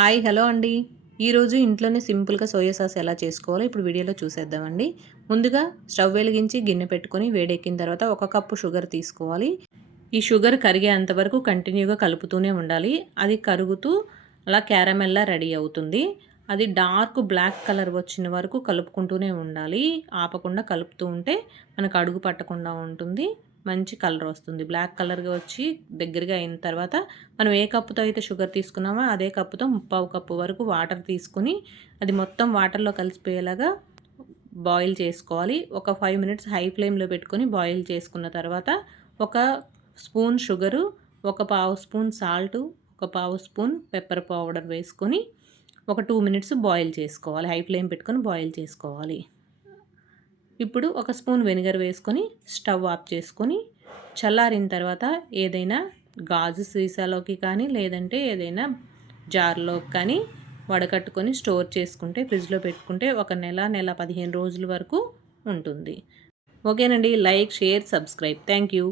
Hi hello అండి. ఈరోజు ఇంట్లోనే సింపుల్‌గా సోయా సాస్ ఎలా చేసుకోవాలో ఇప్పుడు వీడియోలో చూసేద్దామండి. ముందుగా స్టవ్ వెలిగించి గిన్నె పెట్టుకొని వేడెక్కిన తర్వాత 1 కప్పు షుగర్ తీసుకోవాలి. ఈ షుగర్ కరిగేంత వరకు కంటిన్యూగా కలుపుతూనే ఉండాలి. అది కరుగుతూ అలా క్యారమెల్‌లా రెడీ అవుతుంది. అది డార్క్ బ్లాక్ కలర్ వచ్చిన వరకు కలుపుకుంటూనే ఉండాలి. ఆపకుండా కలుపుతూ ఉంటే మనకు అడుగు పట్టకుండా ఉంటుంది. మంచి కలర్ వస్తుంది. బ్లాక్ కలర్‌గా వచ్చి దగ్గరగా అయిన తర్వాత మనం ఏ కప్పుతో అయితే షుగర్ తీసుకున్నామో అదే కప్పుతో 3/4 కప్పు వరకు వాటర్ తీసుకొని అది మొత్తం వాటర్‌లో కలిసిపోయేలాగా బాయిల్ చేసుకోవాలి. ఒక 5 మినిట్స్ హై ఫ్లేమ్‌లో పెట్టుకొని బాయిల్ చేసుకున్న తర్వాత ఒక స్పూన్ షుగరు, ఒక పావు స్పూన్ సాల్టు, ఒక పావు స్పూన్ పెప్పర్ పౌడర్ వేసుకొని ఒక 2 మినిట్స్ బాయిల్ చేసుకోవాలి. హై ఫ్లేమ్ పెట్టుకొని బాయిల్ చేసుకోవాలి. ఇప్పుడు ఒక స్పూన్ వెనిగర్ వేసుకొని స్టవ్ ఆఫ్ చేసుకొని చల్లారిన తర్వాత ఏదైనా గాజు సీసాలోకి కానీ లేదంటే ఏదైనా జార్‌లోకి కానీ వడకట్టుకొని స్టోర్ చేసుకుంటే ఫ్రిడ్జ్‌లో పెట్టుకుంటే ఒక నెల, నెల 15 రోజుల వరకు ఉంటుంది. ఓకేనండి. Like, share, subscribe. Thank you.